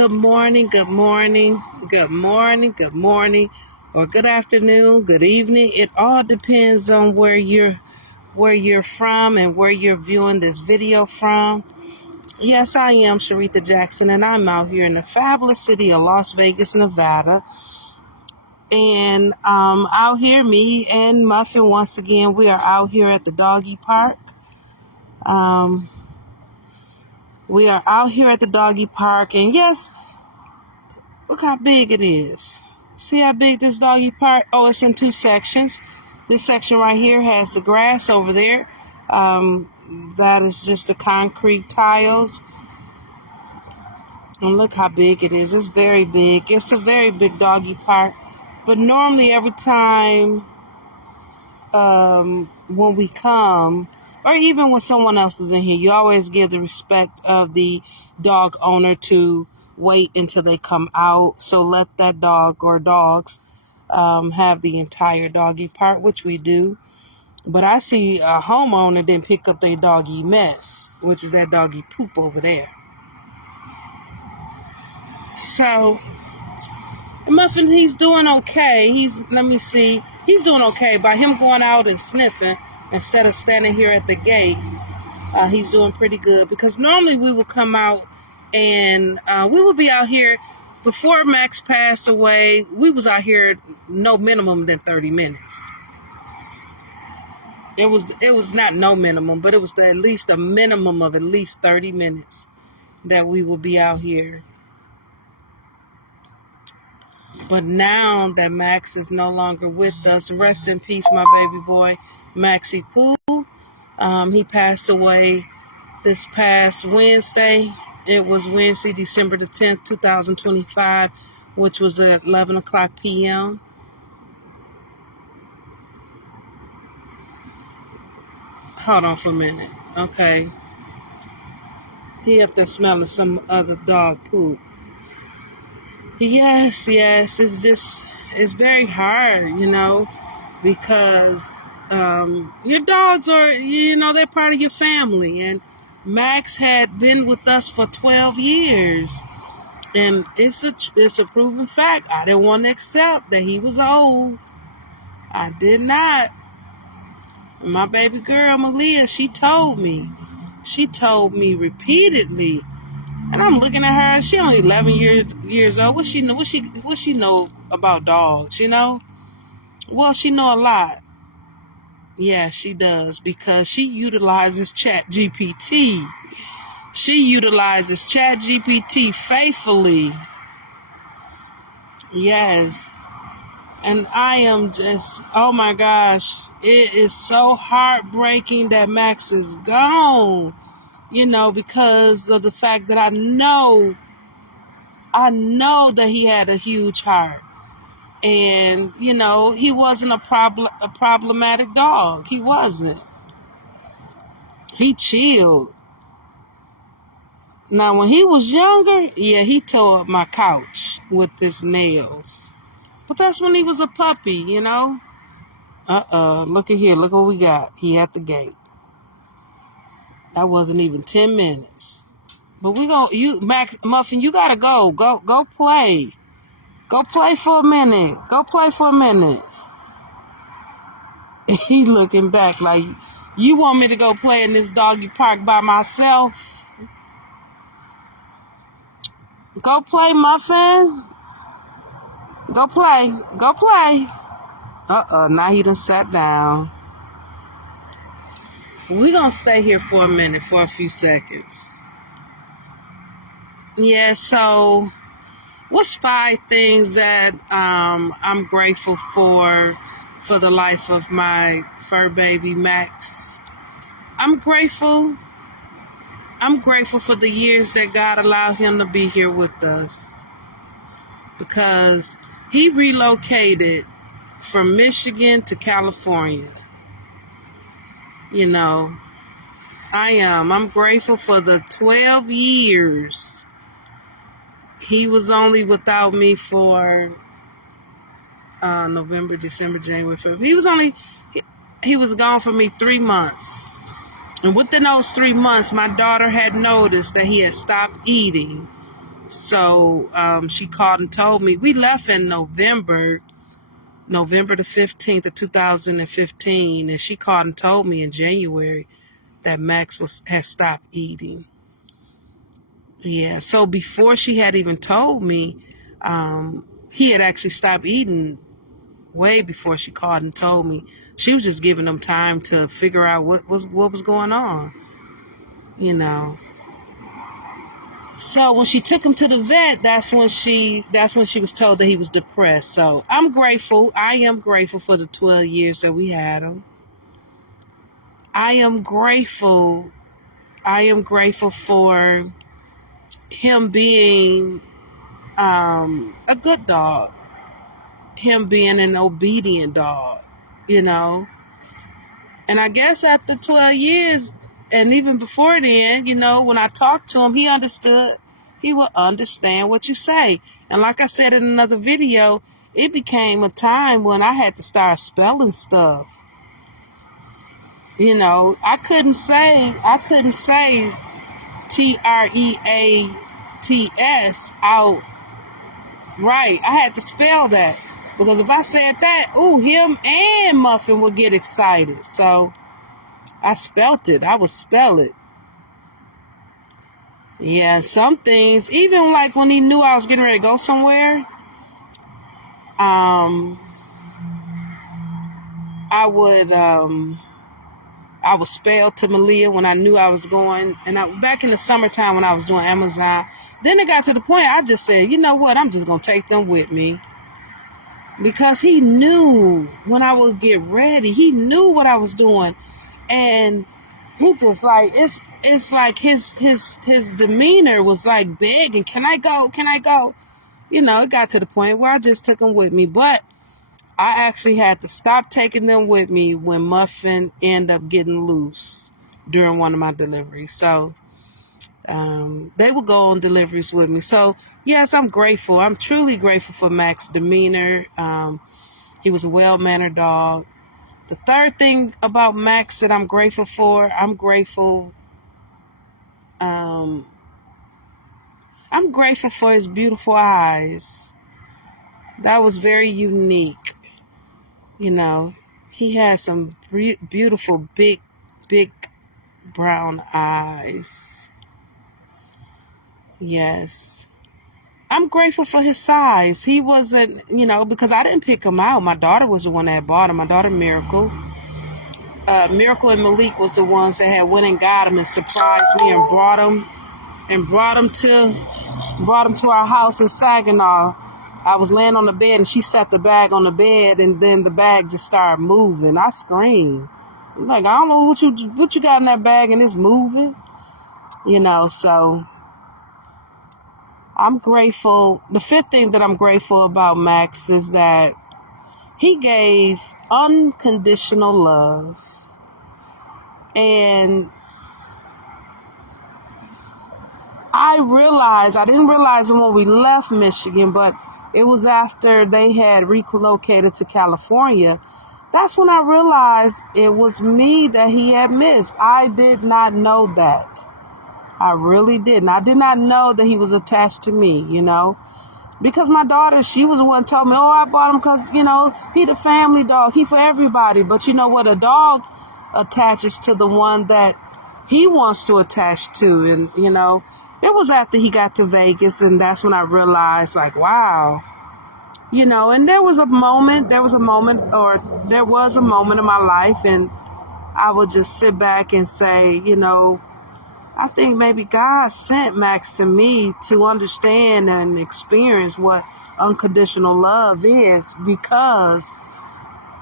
Good morning, good morning, good morning, good morning, or good afternoon, good evening. It all depends on where you're from and where you're viewing this video from. Yes, I am Sharetha Jackson, and I'm out here in the fabulous city of Las Vegas, Nevada. And out here, me and Muffin, once again, we are out here at the doggy park. We are out here at the doggy park, and yes, look how big it is. See how big this doggy park? Oh, it's in two sections. This section right here has the grass over there. That is just the concrete tiles. And look how big it is. It's very big. It's a very big doggy park. But normally every time when we come, or even when someone else is in here, you always give the respect of the dog owner to wait until they come out. So let that dog or dogs have the entire doggy park, which we do. But I see a homeowner didn't pick up their doggy mess, which is that doggy poop over there. So Muffin, he's doing okay. He's doing okay by him going out and sniffing instead of standing here at the gate. He's doing pretty good, because normally we would come out and we would be out here. Before Max passed away, we was out here no minimum than 30 minutes. It was not no minimum, but it was at least a minimum of at least 30 minutes that we would be out here. But now that Max is no longer with us, rest in peace, my baby boy, Maxie Pooh. He passed away this past Wednesday. It was Wednesday, December the 10th, 2025, which was at 11 o'clock p.m. Hold on for a minute. Okay. He up there smelling some other dog poop. Yes, it's very hard, because your dogs are, they're part of your family. And Max had been with us for 12 years. And it's a proven fact. I didn't want to accept that he was old. I did not. My baby girl, Malia, she told me repeatedly. And I'm looking at her. She only 11 years old. What she know about dogs? Well, she know a lot. Yeah, she does, because she utilizes ChatGPT. She utilizes ChatGPT faithfully. Yes, and I am just, oh my gosh, it is so heartbreaking that Max is gone. Because of the fact that I know that he had a huge heart. And, he wasn't a problematic dog. He wasn't. He chilled. Now, when he was younger, yeah, he tore up my couch with his nails. But that's when he was a puppy, Look at here. Look what we got. He at the gate. That wasn't even 10 minutes. But Max, Muffin, you gotta go. Go play. Go play for a minute. He looking back like, you want me to go play in this doggy park by myself? Go play, Muffin. Go play. Now he done sat down. We're gonna stay here for a minute, for a few seconds. Yeah, so what's 5 things that I'm grateful for the life of my fur baby Max? I'm grateful for the years that God allowed him to be here with us, because he relocated from Michigan to California. I'm grateful for the 12 years. He was only without me for November, December, January, February. He was gone for me 3 months. And within those 3 months, my daughter had noticed that he had stopped eating. So she called and told me. We left in November the 15th of 2015, and she called and told me in January that Max had stopped eating. Yeah, so before she had even told me, he had actually stopped eating way before she called and told me. She was just giving him time to figure out what was going on, you know. So when she took him to the vet, that's when she was told that he was depressed. So I'm grateful. I am grateful for the 12 years that we had him. I am grateful for him being a good dog, him being an obedient dog, you know. And I guess after 12 years, and even before then, you know, when I talked to him, he understood. He would understand what you say. And like I said in another video, it became a time when I had to start spelling stuff. You know, I couldn't say TREATS out right. I had to spell that. Because if I said that, him and Muffin would get excited. So I spelt it. I would spell it. Yeah, some things, even like when he knew I was getting ready to go somewhere, I would spell to Malia when I knew I was going. And back in the summertime when I was doing Amazon, then it got to the point I just said, you know what, I'm just going to take them with me. Because he knew when I would get ready, he knew what I was doing. And he just like, it's like his demeanor was like begging, can I go? You know, it got to the point where I just took him with me. But I actually had to stop taking them with me when Muffin ended up getting loose during one of my deliveries. So they would go on deliveries with me. So yes, I'm grateful. I'm truly grateful for Max's demeanor. He was a well-mannered dog. The third thing about Max that I'm grateful for, I'm grateful for his beautiful eyes. That was very unique. You know, he had some beautiful, big brown eyes. Yes. I'm grateful for his size. He wasn't, you know, because I didn't pick him out. My daughter was the one that bought him. My daughter, Miracle. Miracle and Malik was the ones that had went and got him and surprised me and brought him to our house in Saginaw. I was laying on the bed and she set the bag on the bed and then the bag just started moving. I screamed. I'm like, I don't know what you got in that bag and it's moving. You know, so I'm grateful. The fifth thing that I'm grateful about Max is that he gave unconditional love. And I didn't realize it when we left Michigan, but it was after they had relocated to California. That's when I realized it was me that he had missed. I did not know that. I really didn't. I did not know that he was attached to me, you know. Because my daughter, she was the one who told me, I bought him because, you know, he the family dog. He for everybody. But you know what? A dog attaches to the one that he wants to attach to. And, you know, it was after he got to Vegas. And that's when I realized, like, wow. You know, and there was a moment in my life. And I would just sit back and say, you know, I think maybe God sent Max to me to understand and experience what unconditional love is, because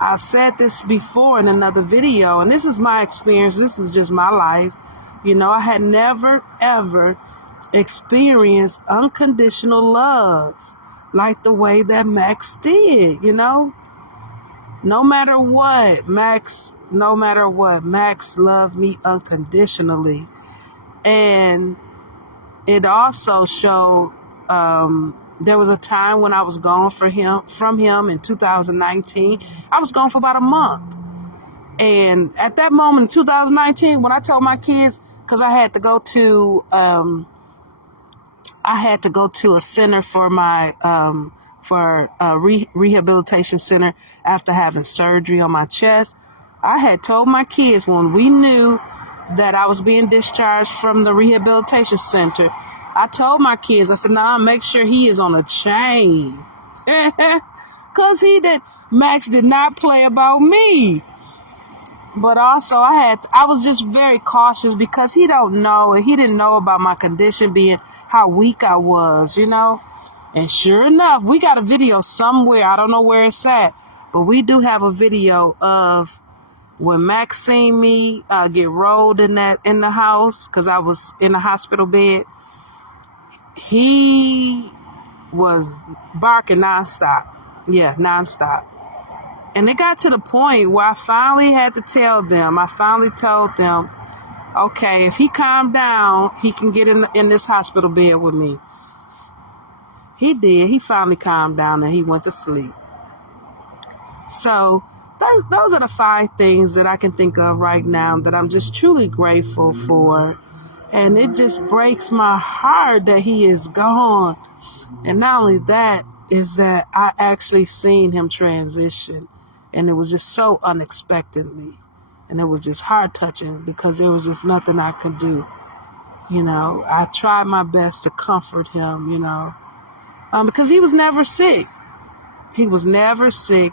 I've said this before in another video, and this is my experience. This is just my life. You know, I had never, ever experienced unconditional love like the way that Max did, you know. No matter what, Max loved me unconditionally. And it also showed, there was a time when I was gone from him in 2019. I was gone for about a month. And at that moment in 2019, when I told my kids, because I had to go to I had to go to a center for my rehabilitation center after having surgery on my chest. I had told my kids when we knew that I was being discharged from the rehabilitation center, I told my kids, I said, "Nah, make sure he is on a chain." Because Max did not play about me. But also I was just very cautious because he didn't know about my condition being how weak I was, And sure enough, we got a video somewhere. I don't know where it's at, but we do have a video of when Max seen me get rolled in the house because I was in a hospital bed. He was barking nonstop. Yeah, nonstop. And it got to the point where I finally told them, okay, if he calmed down, he can get in this hospital bed with me. He did. He finally calmed down and he went to sleep. So those are the 5 things that I can think of right now that I'm just truly grateful for. And it just breaks my heart that he is gone. And not only that, is that I actually seen him transition. And it was just so unexpectedly. And it was just heart touching because there was just nothing I could do. I tried my best to comfort him, because he was never sick. He was never sick.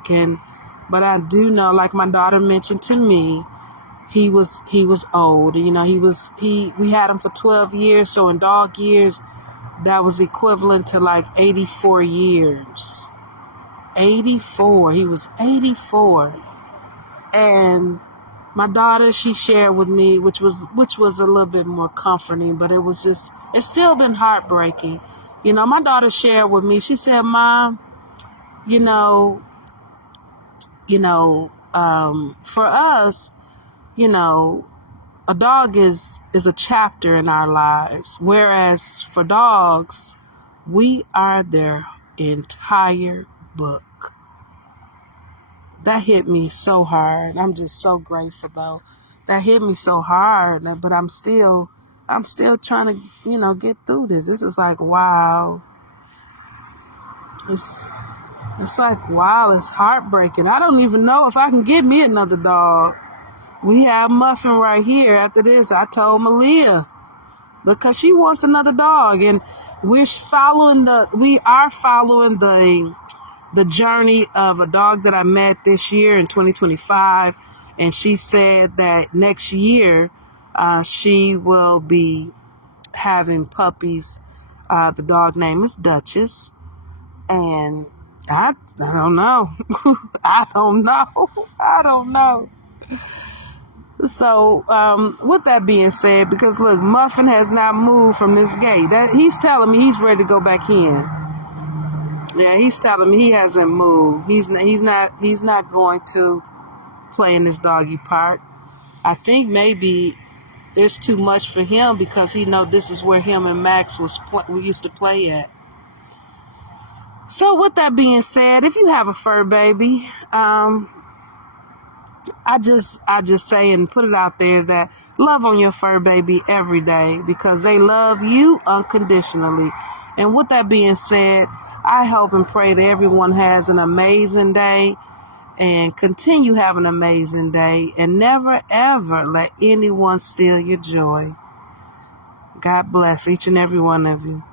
But I do know, like my daughter mentioned to me, he was old. We had him for 12 years. So in dog years, that was equivalent to like 84 years. 84. He was 84. And my daughter, she shared with me, which was a little bit more comforting, but it's still been heartbreaking. My daughter shared with me, she said, "Mom, for us, a dog is a chapter in our lives, whereas for dogs, we are their entire book." That hit me so hard. I'm just so grateful though. That hit me so hard, but I'm still trying to, get through this. This is like, wow. It's like, wow, it's heartbreaking. I don't even know if I can get me another dog. We have Muffin right here. After this, I told Malia because she wants another dog, and we are following the journey of a dog that I met this year in 2025, and she said that next year she will be having puppies. The dog name is Duchess, and I don't know. I don't know. So with that being said, because look, Muffin has not moved from this gate. He's telling me he's ready to go back in. Yeah, he's telling me he hasn't moved. He's not going to play in this doggy park. I think maybe it's too much for him because he know this is where him and Max we used to play at. So with that being said, if you have a fur baby, I just say and put it out there that love on your fur baby every day because they love you unconditionally. And with that being said, I hope and pray that everyone has an amazing day and continue having an amazing day and never, ever let anyone steal your joy. God bless each and every one of you.